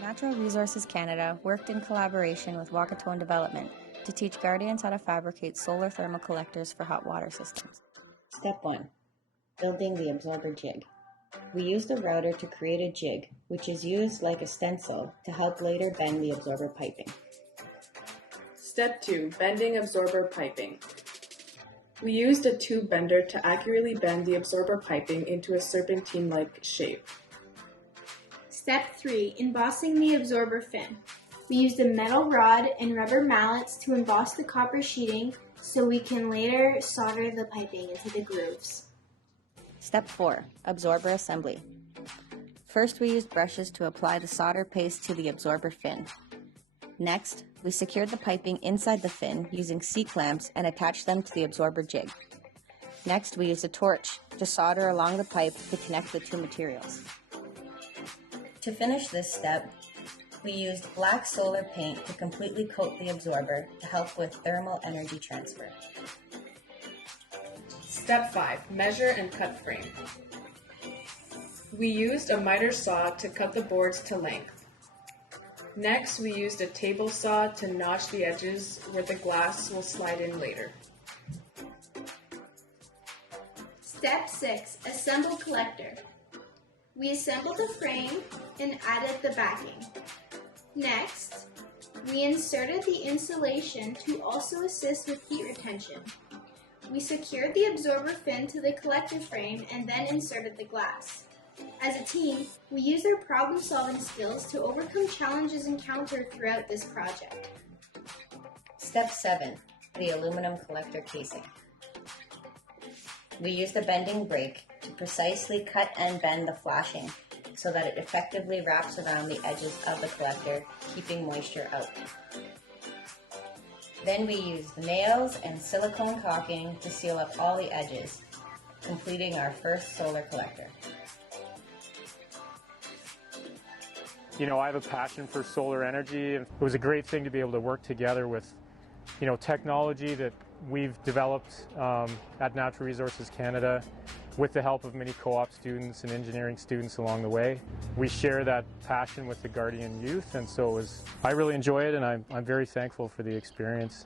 Natural Resources Canada worked in collaboration with Wahkohtowin Development to teach Guardians how to fabricate solar thermal collectors for hot water systems. Step 1. Building the absorber jig. We used a router to create a jig, which is used like a stencil to help later bend the absorber piping. Step 2. Bending absorber piping. We used a tube bender to accurately bend the absorber piping into a serpentine-like shape. Step 3. Embossing the absorber fin. We used a metal rod and rubber mallets to emboss the copper sheeting so we can later solder the piping into the grooves. Step 4. Absorber assembly. First, we used brushes to apply the solder paste to the absorber fin. Next, we secured the piping inside the fin using C-clamps and attached them to the absorber jig. Next, we used a torch to solder along the pipe to connect the two materials. To finish this step, we used black solar paint to completely coat the absorber to help with thermal energy transfer. Step 5. Measure and cut frame. We used a miter saw to cut the boards to length. Next, we used a table saw to notch the edges where the glass will slide in later. Step 6. Assemble collector. We assembled the frame and added the backing. Next, we inserted the insulation to also assist with heat retention. We secured the absorber fin to the collector frame and then inserted the glass. As a team, we used our problem-solving skills to overcome challenges encountered throughout this project. Step 7. The aluminum collector casing. We used a bending brake to precisely cut and bend the flashing so that it effectively wraps around the edges of the collector, keeping moisture out. Then we used nails and silicone caulking to seal up all the edges, completing our first solar collector. You know, I have a passion for solar energy, and it was a great thing to be able to work together with, you know, technology that we've developed at Natural Resources Canada with the help of many co-op students and engineering students along the way. We share that passion with the Guardian youth, and so I really enjoy it, and I'm very thankful for the experience.